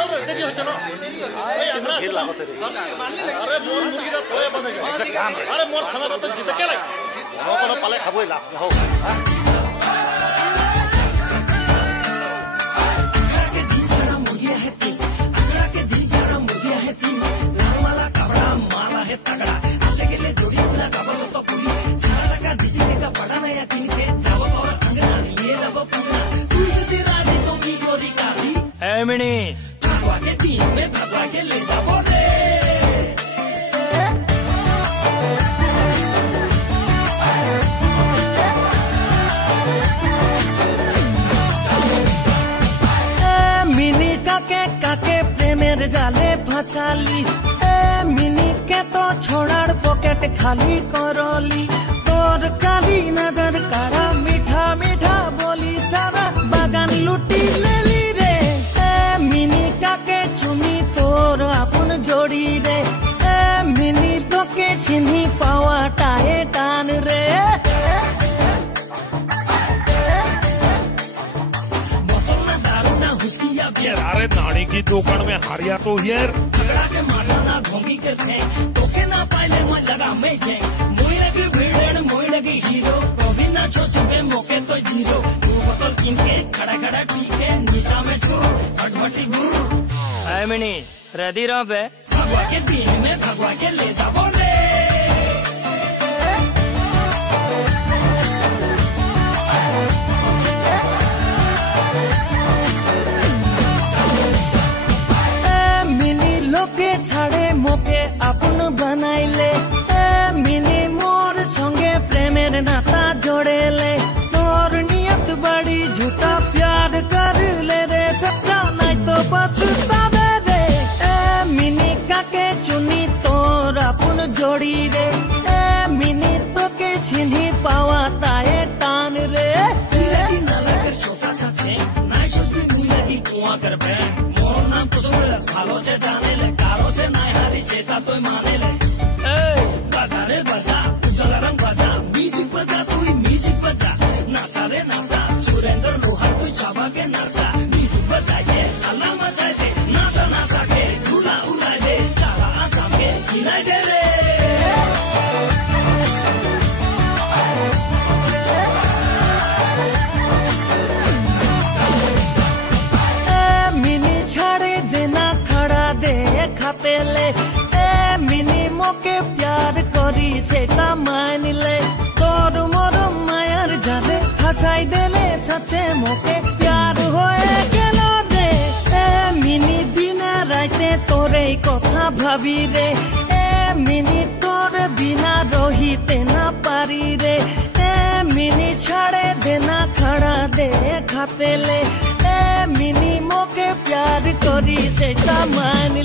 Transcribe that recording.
चल रे देखियो चलो फिर लागो तेरे अरे मोर मुर्गी रा तोय बनेगा अरे मोर सना तो जीते के लाग कोनो पाले खाबो लास्ट हो मिनी भगवा के तीन में भगवा के ले जाओ रे मिनी काके प्रेमेर जाले फसाली मिनी के तो छोड़ार पॉकेट खाली करली तोर काली नजर कारा मीठा मीठा बोली सारा बागान लुटी लेली मिनी काके चुमी तोर अपन जोड़ी रे मिनी तो के चिन्ही पावा टाए टान रे बोतल में दारू ना हुस्किया बियर अरे नाड़ी की दुकान में हारिया तो यार झगड़ा के मारना ना घोंगी के थे तो के ना पाले मन लगा मैं जे मोई लगी भीड़ मोई लगी हीरो कभी ना छोच में मौके तो जीरो तू बोतल किन के खड़ा खड़ा ठीक है निशा में छू भटभटी गुरु आई मिनी रेडी रहो बे भगवा के दिन में भगवा के ले जाओ रे मिनी लोके छाड़े मोके अपन बनाइले मिनी मोर संगे प्रेमेर नाता जोड़ेले तोर नियत बड़ी झूठा प्यार कर ले रे सच्चा नहीं तो पछतावे रे मिनी काके चुनी तोर अपन जोड़ी रे मिनी तो के छिनी पावा ताए टान रे लगी नाला कर छोटा छाछे नाइ शुभी मुई लगी कुआं कर बे मोर नाम तो भालो छे जाने ले कारो छे नाइ हारी चेता तो माने ले बजा रे बजा उज्जवल रंग बजा म्यूजिक बजा तू म्यूजिक बजा नाचा रे नाचा सुरेंद्र लोहा तू छाबा के नाचा म्यूजिक बजाए अल्लाह मचाए दे नाचा नाचा के धूला उड़ाए दे चाला आजाम के खिलाए दे रे मिनी छाड़े देना खड़ा दे खाते ले मिनी मोके प्यार करी सेटा मान ले तोर मोर मायार जाले फसाई देले सच्चे मोके प्यार होए गेलो रे मिनी दिन राते तोरे कथा भाबी रे मिनी तोर बिना रहिते ना पारी रे मिनी छाड़े देना खड़ा दे खाते ले मिनी मोके प्यार करी सेटा मान